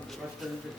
başka bir şey.